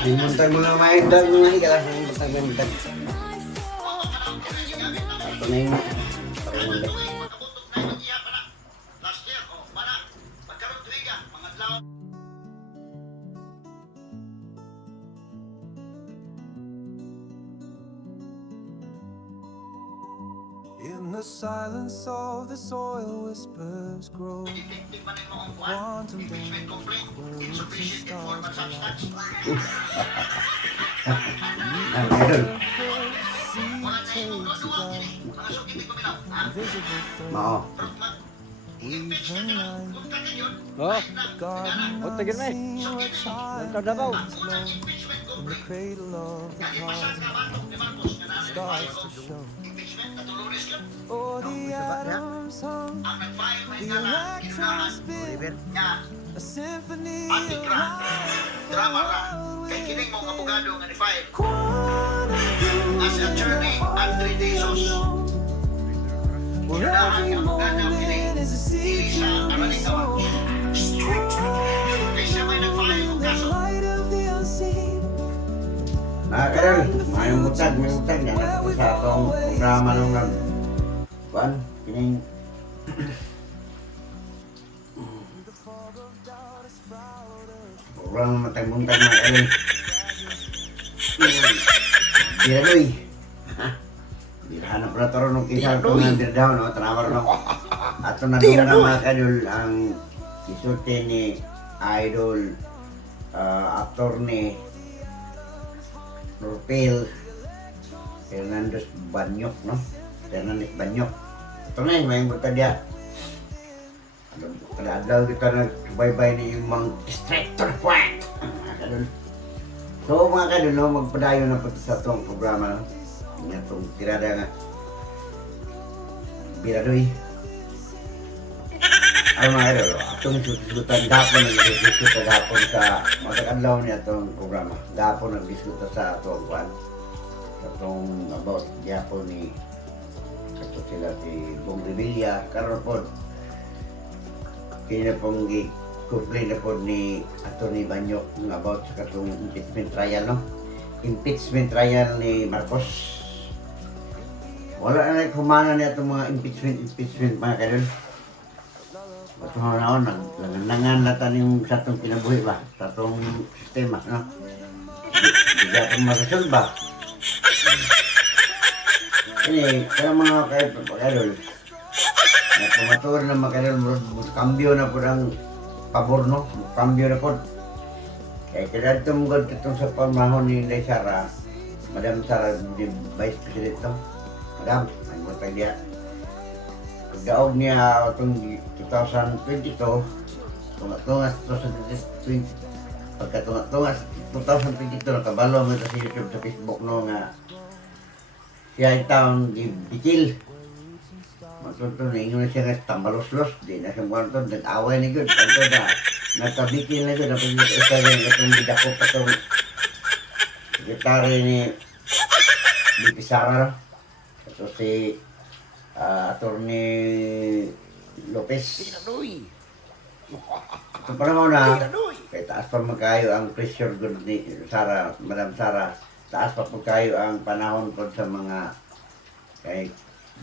Limuntag mga maindang mga higala. Limuntag. Ito na yung parang In the silence of the soil, whispers grow. Quantum dance, words and stars collide. ang idol. Invisible thread Mao. weaves the night. Oh, Garden oh, tagil na eh. unseen where time Ikaw na ba? flow. In the cradle of the cosmos starts to show. Oh, the atoms hum, the electrons spin, a symphony of Drama ra. Kay kining mga abogado nga ni-file. quantum As attorney Andre De Jesus. where every moment is a sea change soul. Kay siya may nag-file In ng the kaso. light of the unseen, Mga kadol, may mutag yan ako sa atong programa nung nag kuan, kining programa matag-muntag mga kadol. Biradoy. Birahanap na taro nung kinsa itong nandir daw, no? Tanawar, no? Ato na doon na mga kadol ang isulti ni idol actor ni Norpel Hernandez Banyok, no? Hernandez Banyok. Ito na yung may buta dia. Kada-adlaw kita nagsubaybay ni yung mga distractor point. So mga kadol, no? Magpadayo na po sa itong programa, no? Nga itong tirada nga. Biradoy. Ano mga kadol, itong susutan gapon, nag-diskuta gapon sa matag-adlaw niya itong programa. Gapon nag-diskuta sa itong kuan. Itong about gapon ni ito sila si Bong Revilla, karon po kaya pong i-complain na po ni Atty. Banyok about sa katong impeachment trial, no? Impeachment trial ni Marcos. Wala na nagkumana niya itong mga impeachment mga kadol. Bato nga naon, naglangan natan yung sa itong kinabuhi ba? Sa itong sistema, no? Hindi itong magasol ba? Ini, kaya mga kadol, na pumatuwa na mga kadol, kambyo na po ang pabor, no? Kambyo na po. Kaya kaya tumugod itong sa pamahon ni Inday Sara, Madam Sara, di Vice President, no? Madam, ang mga tayo pagdaog niya itong 2022, tunga-tunga 2020, pagka-tunga-tunga 2022, nakabalo mo ito sa YouTube, sa Facebook, no, nga siya itang bikil. Matuto na ingon na siya nga tambalos-los, di na siya mga ito, nag-away na yun, ito na, nagkabikil na yun, napag isa yung itong bidakop itong sekretary ni BP Sara, ito si Atty. Lopez. Ito panahon na, kaya taas pa magkayo ang pressure good ni Sara, Madam Sara, taas pa magkayo ang panahon ko sa mga kay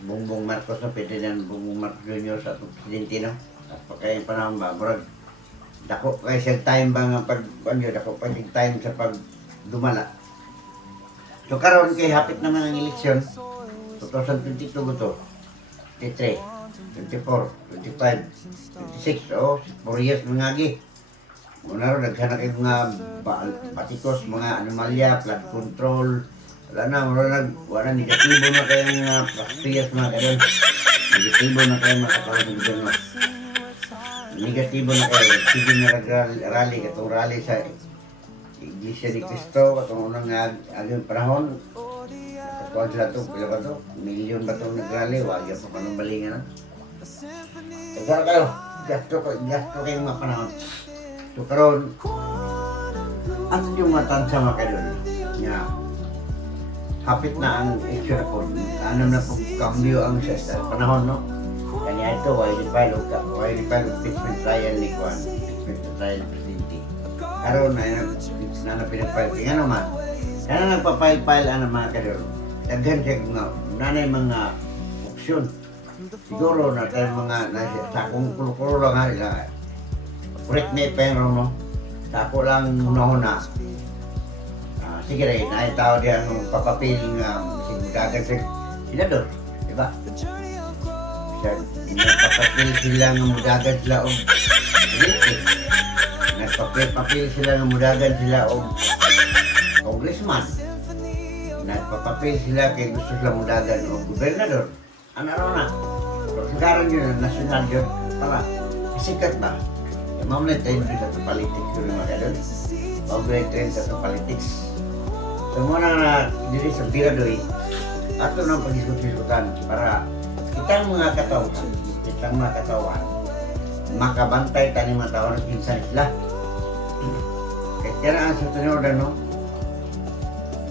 Bongbong Marcos na pwede na Bongbong Marcos Jr. sa itong presidente, no? Taas pa kayo ang panahon ba, bro? Dako kayo sa time ba nga pag, dako pa yung time sa pag dumala. So karon kay hapit naman ang eleksyon, 2022 ba ito? 23, 24, 25, 26, oh, 4 years mga agi. Muna rin, nagsanak yung mga batikos, mga anomalya, flood control. Wala na, negatibo na kayong practice mga kadol. Negatibo na kayong makatawag ng gobyerno. Negatibo na kayo, sige na rally, katong rally sa Iglesia ni Cristo, katong unang aging panahon. Katuan sila ito, pila ba ito? Milyon ba itong nag-rally? Wag yan pa panumbalingan na. Kaya kayo, gasto kayo mga panahon. So karon, ano yung matansa mga kadol? Nga, hapit na ang eleksyon po. Ano na po kambyo ang sa panahon, no? Kanya ito, why di file impeachment trial ni Juan. trial presidente. Karon na pinag-file kaya naman. Kaya nagpa-file ano mga kadol. Daghan siya nga nanay mga opsyon. Siguro na tayo mga sa akong kulo lang nga correct na pero no. Sa ako lang una. Sige rin, tao diyan ng papapil nga sigagagan sa senador, di ba? Nagpapapil sila nga mudagan sila o nagpapapil sila nga mudagan sila o congressman. Nagpapapil sila kay gusto sila mudagan o gobernador. Ano na? Pero sagaran yun, nasyonal yun. Para, sikat ba? Mamulay tayo dito sa politics yun mga kadol. Mamulay tayo sa politics. So muna na dili sa Biradoy, ato nang pag-diskutan para kitang mga katawan, makabantay tani mga tao na pinsan sila. Kaya kailangan sa tunod no,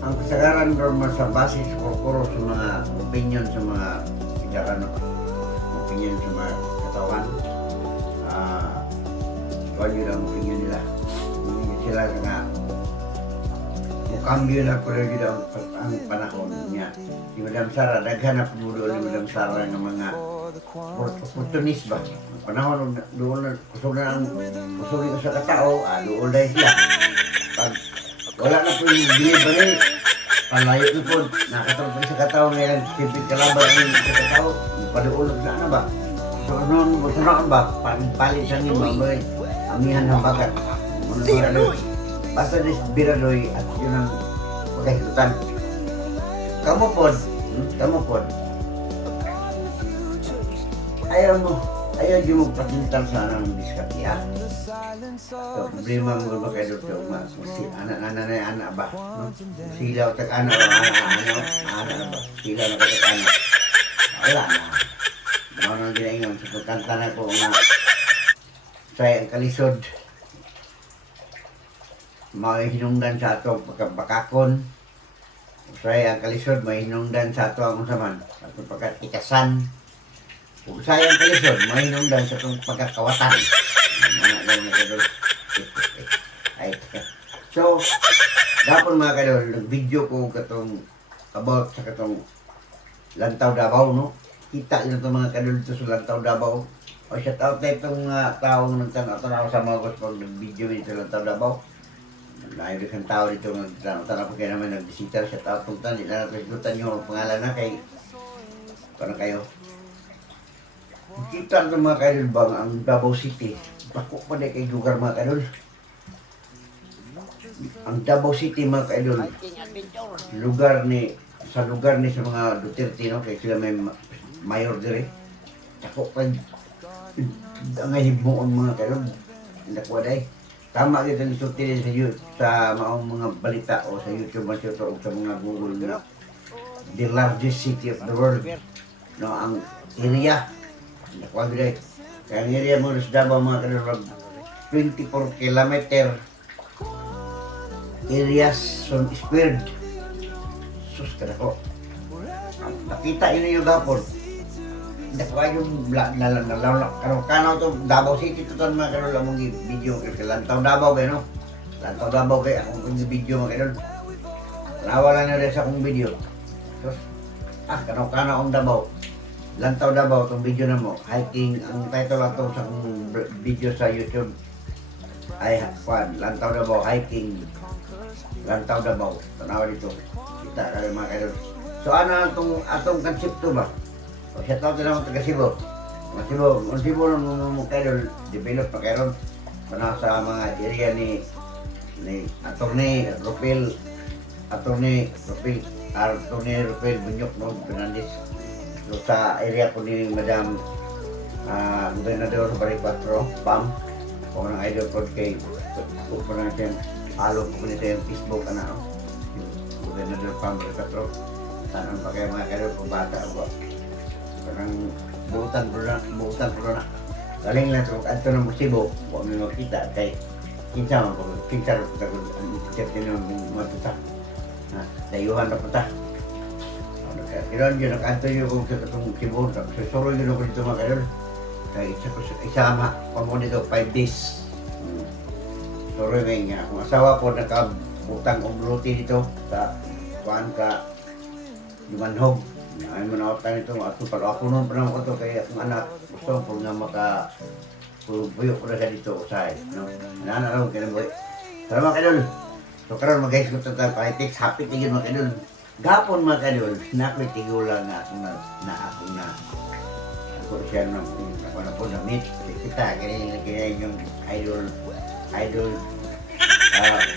ang kasagaran doon sa basis kuro sa mga opinion sa mga opinion sa mga katawan. Kung yun ang opinion nila, sila nga kambyo na ko rin ang panahon niya. Si Madam Sara, daghan na pumudo ni Madam Sara ng mga opportunist ba? Ang panahon doon na kusog sa katao, doon dahil sila. Pag wala na po yung binibali, palayo na po, nakatawag sa katao ngayon, siyempre kalaban ang sa katao, paduulog na ba? So noon ba? Palit siya ni Mamoy, amihan ng bagat. Basta dis Biradoy at yun ang pagkaikutan. Kamu pod. Ayaw di mo patintal sa anang diskatiya. So, problema mo ba kayo doon? Anak ba? Silaw tag anak ba? Silaw na tag anak. Wala na. Mga nang ginaingan sa pagkanta na ko nga sa kalisod. May hinungdan sa ato pagkabakakon. Usay ang kalisod, may hinungdan sa ato ang usaman. At pagkatikasan. Usay ang kalisod, may hinungdan sa itong pagkakawatan. So, dapat mga kadol, nag-video ko katong about sa katong Lantaw Davao, no? Kita yun itong mga kadol dito sa Lantaw Davao. O shout out na itong taong nagtanaw sa mga gusto pag nag-video dito sa Lantaw Davao. Naayos ang tao dito nagtanaw po kayo naman nag-visitor, shout out kung tan, di na natin nyo ang pangalan na kay parang kayo. Kita ng mga kadol bang ang Davao City, bako pa na kay lugar mga kadol. Ang Davao City mga kadol, sa lugar ni sa mga Duterte, no? Kaya sila may mayor dire. Ako pa ang himuon mga kadol, nakuha dahi. Tama kita nisulti sa maong mga balita o sa YouTube o sa mga Google na the largest city of the world. No, ang area. Nakuha gila. Kaya ang area mo sa Davao mga kadol, 24 kilometer areas squared. Sus ka na ko. Nakita yun yung gapon. Nakuha yung kanaw to Davao City to mga kadol among video kay Lantaw Davao kay no. Lantaw Davao kay akong video mga kadol. Nawala na rin sa akong video. Sus. Kanaw ang Davao. Lantaw Davao tong video na mo. Hiking ang title ato sa akong video sa YouTube. Ay Lantaw Davao hiking. Lantaw Davao. Tanawa dito. Kita kayo mga kadol. So ano atong konsepto ba? O shout out na naman taga Cebu. Ang Cebu ng mga kadol, develop pa kayo ron. Sa mga area ni Atty. Rupil Bunyok no, Fernandez. So sa area po ni Madam Gobernador Barry 4, Pam. Kung ng idol po kay kung po natin follow po nito yung Facebook Gobernador Pam Barry 4. Saan pa kayo mga kadol kung bata ako. Parang buutan po na. Galing lang ito, ato na Cebu, huwag mo makita kay kinsa mo, kinsa rin po ang ikit nyo matuta. Dayuhan na po ta. Kailan yun, nag-anto yun kung sa itong Cebu, susuro yun ako dito mga kadol. Kaya isama, pag mo dito 5 days. Turo nga, kung asawa ko nakabutang og luti dito sa kuan ka Dumanhog. Ay mo na ako nito, ako pala ako noon pa naman ko to kaya akong anak gusto ko nga buyo ko na siya dito usay, no? Nananaroon ka na boy. Pero mga kadol, so karon mag-guys ko ito politics, happy tigil mga kadol. Gapon mga kadol, nako'y tigulang nga ako siya nung ako na po na-meet. Kita, ganyan yung idol,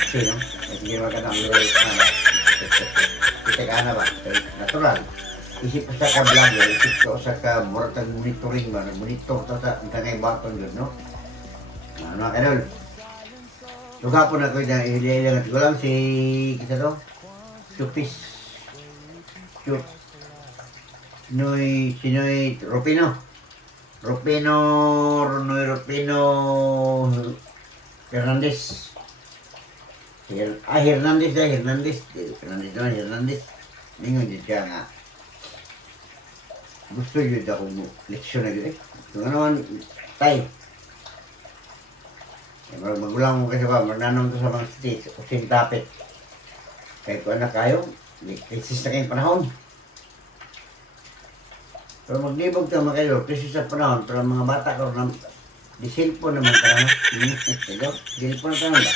sino? Hindi magandang lawyer ka na. Kita ka na ba? Natural. Isip ko sa ka-vlogger, isip ko sa ka-mortag monitoring ba, monitor to sa tangay baton yun, no? Mga kadol. Luga po na ko na ilang at gulang si kita to, Sinoy Rupino Hernandez. Hernandez. Ningon din siya nga. Gusto yun ako leksyon na yun eh. Kung ano man, tay. Magulang mo kasi ba, mananong ko sa mga states, using tapit. Kahit kung anak kayo, krisis na kayong panahon. Pero maglibog ka mga kayo, krisis sa panahon, pero mga bata ko na, disilpo naman ka na. Disilpo na ka na ba?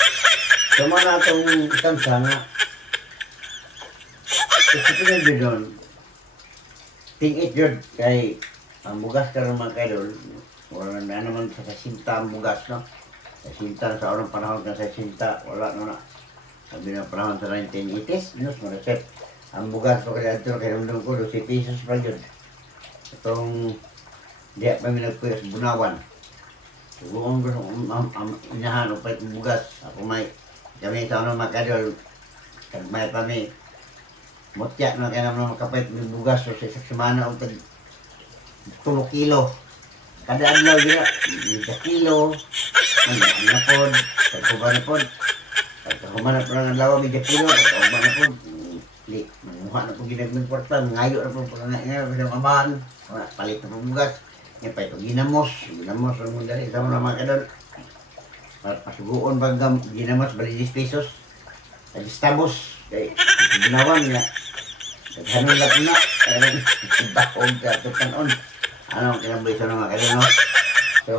So mga natong ikamsa nga, isipin na yun doon, ting-it yun, kay ang bugas ka ng mga kayo, wala na naman sa kasinta ang bugas, no? Kasinta sa unang panahon ka sa kasinta, wala na. Sabi ng panahon sa 1980s, no? Marasep, ang bugas ko kaya ito, kaya nandun ko, 12 pesos pa yun. Itong, di pa kami nagpuyo sa Bunawan. Sigurong gusto inahan o pa itong bugas. Ako may, kami sa unang makadol, may kami, mutya na kaya naman makapait ng bugas o sa isang semana o 3 kilo. Kada adlaw dira, 1 kilo, ang napod, pagkuba na pod. Pagkuba na po ng lawa, 1 kilo, pagkuba na pod. Manguha na po ginagming kwarta, ngayo na po pagkangaya, sa mamahan, palit na po bugas. Yan pa ito, ginamos ang munda rin, sama na mga kadol. Pasuguon pag ginamos, bali 10 pesos. Nag-estabos, kay ginawan nga. Naghanong lang na, kaya bakong katukanon. Ano ang kinabay sa mga kadol, no? So,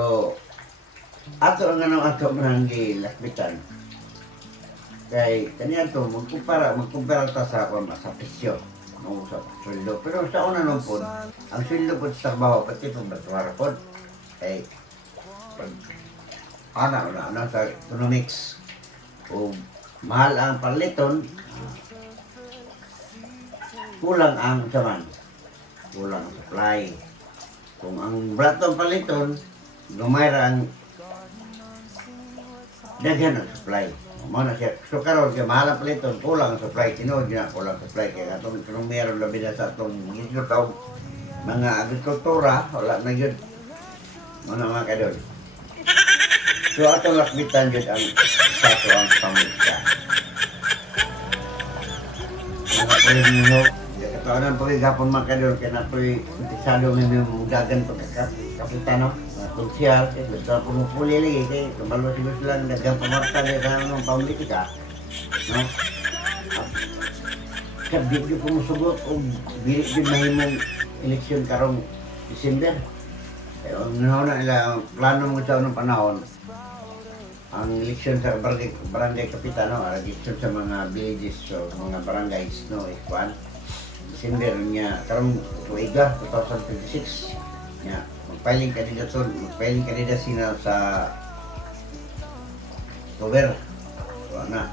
ato ang ato mananggi lakbitan. Kaya kanya to, magkumpara ta sa presyo. Sa sweldo. Pero sa una nung po, ang sweldo po sa trabaho, pati po batuwara po. Kaya, sa economics, o mahal ang paliton, kulang ang saman. Kulang ang supply. Kung ang bratong paliton, lumayra ang daghan ang supply. Mana siya, so karon kaya mahal ang paliton, kulang ang supply, tinood na kulang ang supply. Kaya itong meron labi na sa itong ginagawa mga agrikultura, wala na yun. Mga kadol. So atong lakbitan yun ang sa ito ang pamilya. Mga pwede katawanan po hapon mga kadol, kaya na po'y kontisado ng mugagan pagkakapitano. Konsyal, gusto na pumupuli lagi, kaya kabalo siguro silang dagang pamarta sa ng pamilitika. No? Kabit yung pumusugot o bilik yung mahimong eleksyon karong December. Kaya ang na nila, plano mo sa unang panahon, ang eleksyon sa barangay kapitano, eleksyon sa mga villages o mga barangays, no, ikuan. December niya, karong tuiga, 2026, niya. Magpiling kandidacy na sa October. So na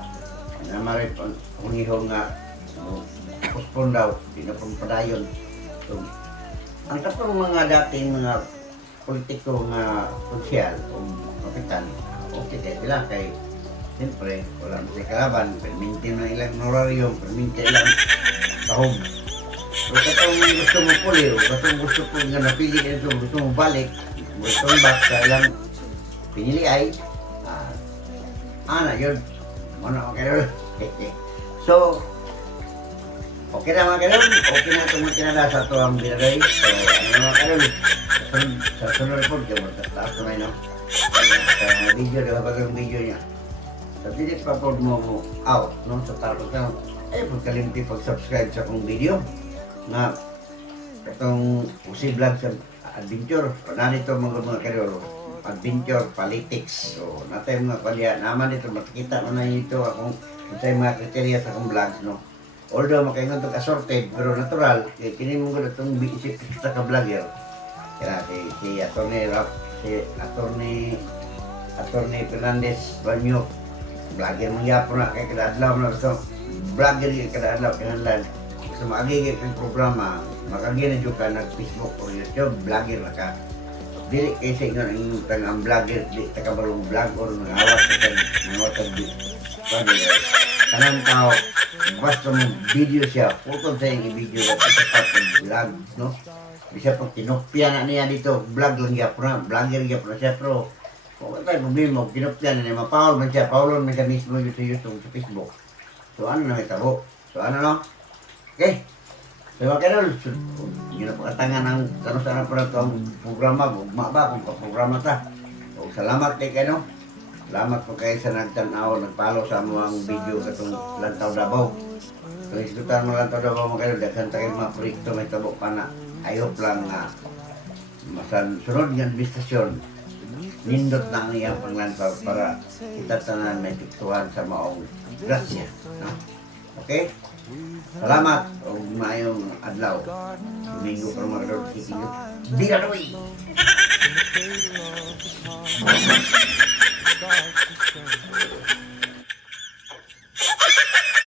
maray hungihong nga postpone daw, di na pong padayon. So, ang tapos mga dating mga politiko nga konsyal o kapitan, okay tayo sila kay siyempre wala na siya kalaban, permintin na ilang honorario, permintin ilang tahog. So katong gusto mo puli, o katong gusto ko nga napili ka ito, gusto mo balik, gusto mo back sa ilang pinili ay, yun, ano, okay na. So, okay na mga kadol, okay na itong tinala sa ito ang binagay. So, mga kadol, sa sunod po, kaya mo taas na no? Sa video, diba ba yung video niya? Sa pilit pa po mo out, no? Sa tapos na, pagkalimpi pag-subscribe sa akong video na itong Usi Vlog sa adventure. O nanito mga karyo, adventure, politics. So, natay mga kalya, naman ito, makikita mo na ito akong sa mga kriteria sa akong vlogs, no? Although makaingon ito assorted, pero natural, kini mo ko itong isip kita ka vlogger. Kaya si Atty. Fernandez Banyo, vlogger mong yapo na, kaya kada-adlaw na ito, vlogger yung kada-adlaw, kinahalan. So makagigit ang programa, makagigit ka nag-Facebook o YouTube, vlogger na ka. Dili kasi nga ang vlogger, di takabalong vlog or nangawat sa kanang tao, basta mong video siya, putol sa yung video na sa patong vlog, no? Bisa pag tinopya na niya dito, vlog lang siya po na, vlogger siya po na siya, pero kung ano tayo problema, tinopya na niya, mapawal man siya, paulan man siya mismo yung sa YouTube, sa Facebook. So ano na may tabo? So ano no? Okay? So mga kanal, yun na pagkatangan ng sana po na ito ang programa, bugma ba kung pa-programa ta. So salamat kay kayo, salamat po kayo sa nagtanaw, nagpalo sa mga video katong Lantaw Davao. So iskutan mo Lantaw Davao mga kayo, daghan tayo mga proyekto may tabo pa na. Ayop lang masan sunod ng administrasyon, nindot na ang iyang panglantaw para kita tanan may tiktuhan sa maong grasya. No? Okay? Salamat o mayong adlaw. Domingo para mga kadol kikinyo. Biradoy! starts to show.